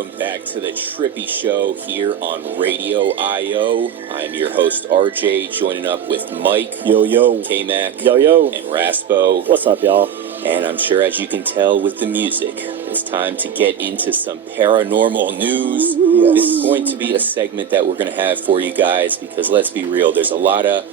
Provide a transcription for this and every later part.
welcome back to the Trippy Show here on Radio IO. I'm your host, RJ, joining up with Mike. Yo, yo. K-Mac. Yo, yo. And Raspo. What's up, y'all? And I'm sure, as you can tell with the music, it's time to get into some paranormal news. Yes. This is going to be a segment that we're going to have for you guys because, let's be real, there's a lot of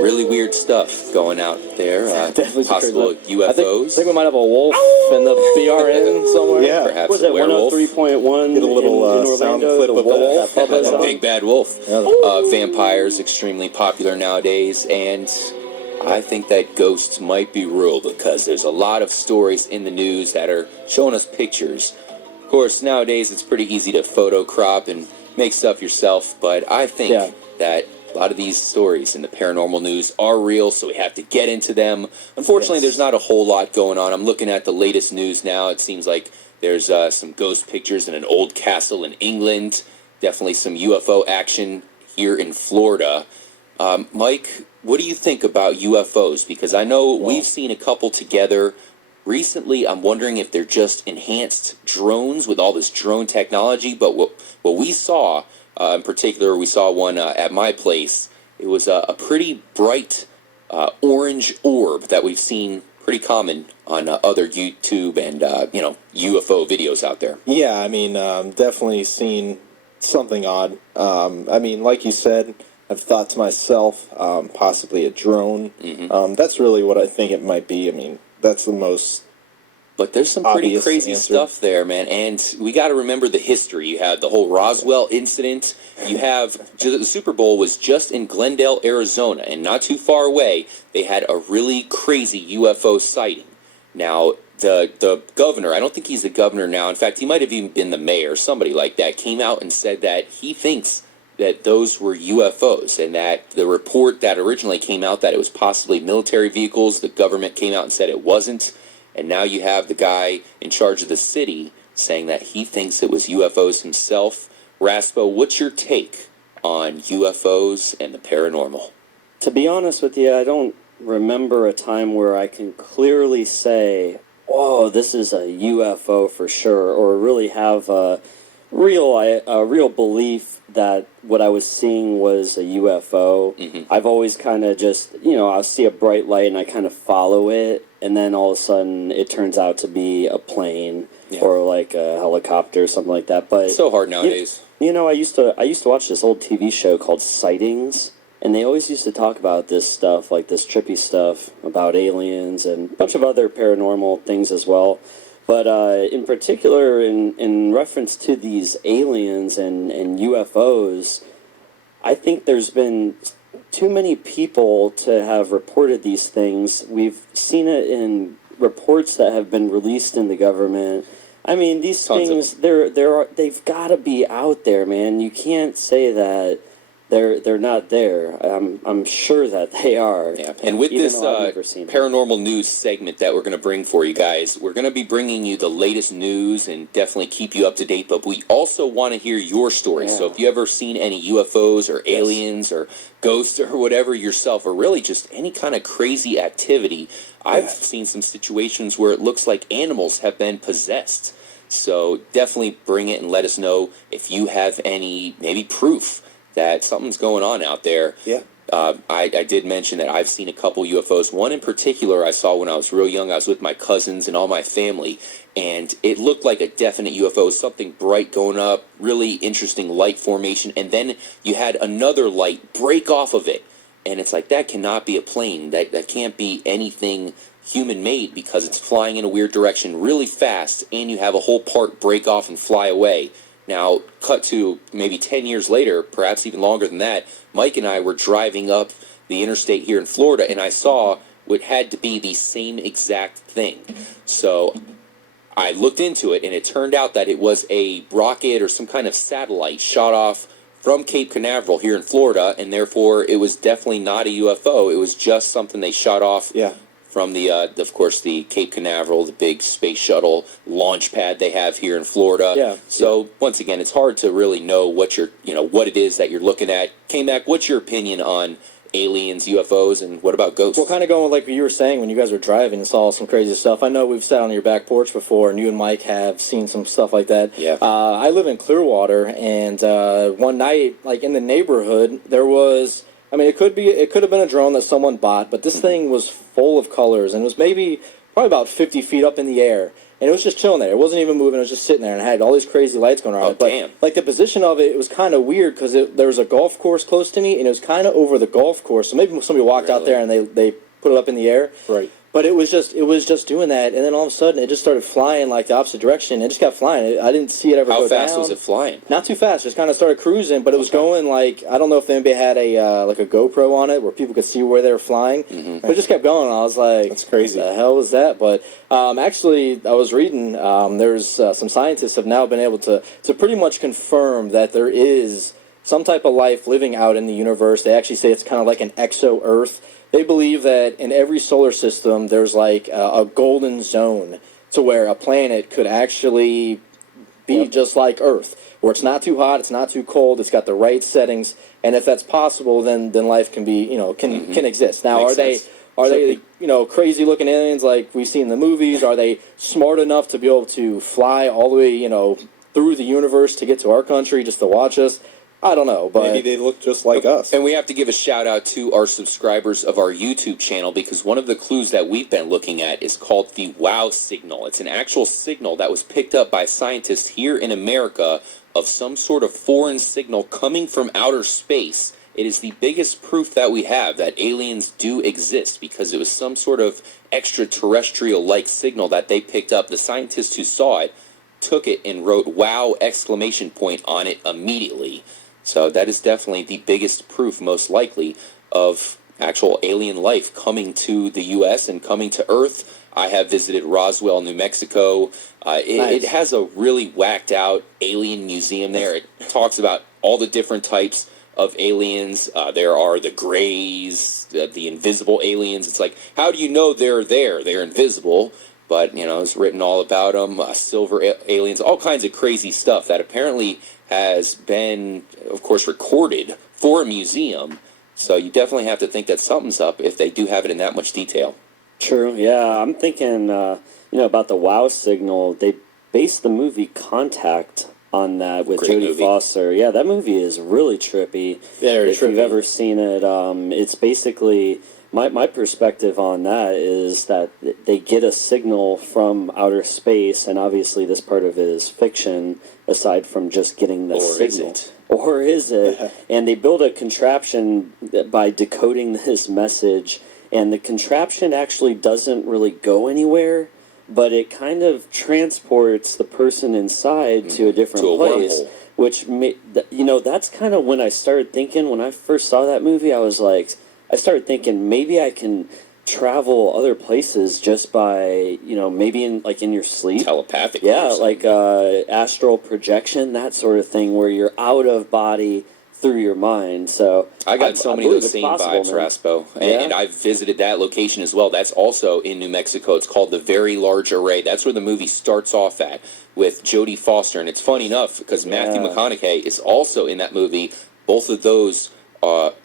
really weird stuff going out there. Possible UFOs. I think we might have a wolf in the BRN somewhere. Yeah. Perhaps was a it werewolf. 103.1 Get a little in sound Orlando, clip the of wolf that. Bubba's A on? big bad wolf. Yeah. Vampires, extremely popular nowadays, and I think that ghosts might be real because there's a lot of stories in the news that are showing us pictures. Of course, nowadays it's pretty easy to photo crop and make stuff yourself, but I think that a lot of these stories in the paranormal news are real, so we have to get into them. Unfortunately, there's not a whole lot going on. I'm looking at the latest news now. It seems like there's some ghost pictures in an old castle in England. Definitely some UFO action here in Florida. Mike, what do you think about UFOs? Because I know we've seen a couple together. Recently, I'm wondering if they're just enhanced drones with all this drone technology. But what we saw, in particular, we saw one at my place. It was a pretty bright orange orb that we've seen pretty common on other YouTube and UFO videos out there. Yeah, I mean, definitely seen something odd. I mean, like you said, I've thought to myself, possibly a drone. Mm-hmm. That's really what I think it might be. I mean, that's the most. But there's some pretty Obvious crazy answer. stuff there, man. And we got to remember the history. You had the whole Roswell incident. You have the Super Bowl was just in Glendale, Arizona, and not too far away, they had a really crazy UFO sighting. Now, the governor, I don't think he's the governor now. In fact, he might have even been the mayor, somebody like that, came out and said that he thinks that those were UFOs, and that the report that originally came out that it was possibly military vehicles, the government came out and said it wasn't. And now you have the guy in charge of the city saying that he thinks it was UFOs himself. Raspo, what's your take on UFOs and the paranormal? To be honest with you, I don't remember a time where I can clearly say, oh, this is a UFO for sure, or really have a real belief that what I was seeing was a UFO. Mm-hmm. I've always kind of just, I'll see a bright light and I kind of follow it, and then all of a sudden it turns out to be a plane or like a helicopter or something like that. But it's so hard nowadays. I used to watch this old TV show called Sightings, and they always used to talk about this stuff, like this trippy stuff about aliens and a bunch of other paranormal things as well. But in particular, in reference to these aliens and UFOs, I think there's been too many people to have reported these things. We've seen it in reports that have been released in the government. I mean, these things, they've got to be out there, man. You can't say that they're not there. I'm sure that they are. Yeah. And with this paranormal news segment that we're going to bring for you guys, we're going to be bringing you the latest news and definitely keep you up to date. But we also want to hear your stories. Yeah. So if you ever seen any UFOs or aliens or ghosts or whatever yourself, or really just any kind of crazy activity, I've seen some situations where it looks like animals have been possessed. So definitely bring it and let us know if you have any maybe proof that something's going on out there. Yeah. I did mention that I've seen a couple UFOs. One in particular I saw when I was real young. I was with my cousins and all my family, and it looked like a definite UFO, something bright going up, really interesting light formation, and then you had another light break off of it. And it's like, that cannot be a plane. That can't be anything human-made because it's flying in a weird direction really fast, and you have a whole part break off and fly away. Now, cut to maybe 10 years later, perhaps even longer than that, Mike and I were driving up the interstate here in Florida, and I saw what had to be the same exact thing. So I looked into it, and it turned out that it was a rocket or some kind of satellite shot off from Cape Canaveral here in Florida, and therefore it was definitely not a UFO. It was just something they shot off from the, of course, the Cape Canaveral, the big space shuttle launch pad they have here in Florida. Yeah. So once again, it's hard to really know what you're, what it is that you're looking at. K-Mac, what's your opinion on aliens, UFOs, and what about ghosts? Well, kind of going with like what you were saying when you guys were driving and saw some crazy stuff. I know we've sat on your back porch before, and you and Mike have seen some stuff like that. Yeah. I live in Clearwater, and one night, like in the neighborhood, there was. I mean, it could have been a drone that someone bought, but this thing was full of colors, and it was probably about 50 feet up in the air. And it was just chilling there. It wasn't even moving. It was just sitting there, and it had all these crazy lights going around it. But damn. like the position of it, it was kind of weird because there was a golf course close to me, and it was kind of over the golf course. So maybe somebody walked out there and they put it up in the air. Right. But it was just doing that, and then all of a sudden it just started flying like the opposite direction. It just kept flying. I didn't see it ever go down. How fast was it flying? Not too fast. Just kind of started cruising, but it was going like, I don't know if anybody had a like a GoPro on it where people could see where they were flying. Mm-hmm. But it just kept going. I was like, that's crazy. What the hell was that? But actually, I was reading. There's some scientists have now been able to pretty much confirm that there is some type of life living out in the universe. They actually say it's kind of like an exo-Earth. They believe that in every solar system there's like a golden zone to where a planet could actually be just like Earth, where it's not too hot, it's not too cold, it's got the right settings, and if that's possible, then life can be can exist. Now, Makes sense. are they crazy looking aliens like we see in the movies? Are they smart enough to be able to fly all the way through the universe to get to our country just to watch us? I don't know, but maybe they look just like us. And we have to give a shout out to our subscribers of our YouTube channel, because one of the clues that we've been looking at is called the WOW signal. It's an actual signal that was picked up by scientists here in America of some sort of foreign signal coming from outer space. It is the biggest proof that we have that aliens do exist, because it was some sort of extraterrestrial-like signal that they picked up. The scientists who saw it took it and wrote WOW exclamation point on it immediately. So that is definitely the biggest proof, most likely, of actual alien life coming to the U.S. and coming to Earth. I have visited Roswell, New Mexico. Nice. It has a really whacked out alien museum there. It talks about all the different types of aliens. There are the grays, the invisible aliens. It's like, how do you know they're there? They're invisible. But, it's written all about them. Silver aliens, all kinds of crazy stuff that apparently has been, of course, recorded for a museum. So you definitely have to think that something's up if they do have it in that much detail. True, yeah. I'm thinking, about the WOW signal. They based the movie Contact on that with Great Jodie movie. Foster. Yeah, that movie is really trippy. Very if you've trippy. ever seen it, it's basically... My perspective on that is that they get a signal from outer space, and obviously this part of it is fiction, aside from just getting the signal. Or is it? And they build a contraption by decoding this message, and the contraption actually doesn't really go anywhere, but it kind of transports the person inside to a different place. Wormhole. Which, that's kind of when I started thinking, when I first saw that movie, I started thinking maybe I can travel other places just by, maybe in your sleep. Telepathic. Yeah, like astral projection, that sort of thing, where you're out of body through your mind. So I got so many of those same vibes, man. Raspo. Yeah. And I've visited that location as well. That's also in New Mexico. It's called the Very Large Array. That's where the movie starts off at, with Jodie Foster. And it's funny enough, because Matthew McConaughey is also in that movie. Both of those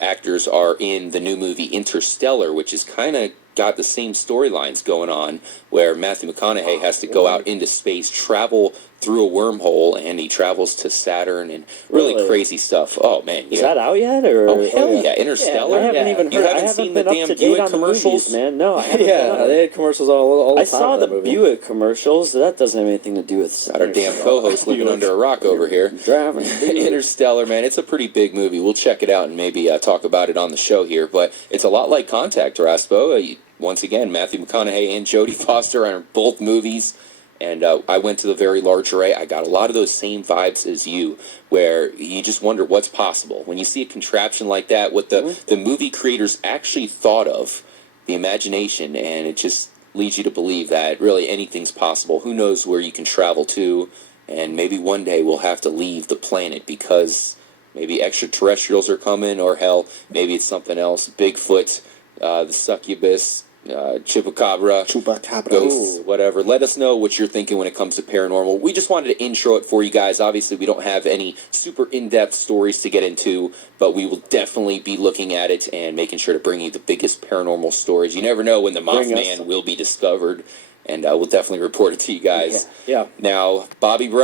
actors are in the new movie Interstellar, which is kind of got the same storylines going on, where Matthew McConaughey has to go out into space, travel through a wormhole, and he travels to Saturn, and really crazy stuff. Oh man, Is that out yet? Or oh hell yeah, Interstellar. I haven't even heard. You haven't I haven't seen been the up damn to date Buick on the commercials? movies, man. No, I haven't. yeah, they had commercials all the I time. saw for the that movie. Buick commercials. That doesn't have anything to do with Not our damn co-host living under a rock over here. driving. Interstellar, man, it's a pretty big movie. We'll check it out and maybe talk about it on the show here. But it's a lot like Contact, Raspo. Once again, Matthew McConaughey and Jodie Foster are in both movies. And I went to the Very Large Array. I got a lot of those same vibes as you, where you just wonder what's possible. When you see a contraption like that, what the movie creators actually thought of, the imagination, and it just leads you to believe that really anything's possible. Who knows where you can travel to, and maybe one day we'll have to leave the planet because maybe extraterrestrials are coming, or hell, maybe it's something else. Bigfoot, the succubus, Chupacabra. Chupacabras. Whatever. Let us know what you're thinking when it comes to paranormal. We just wanted to intro it for you guys. Obviously, we don't have any super in-depth stories to get into, but we will definitely be looking at it and making sure to bring you the biggest paranormal stories. You never know when the Mothman will be discovered, and we'll definitely report it to you guys. Yeah. Now, Bobby Brown.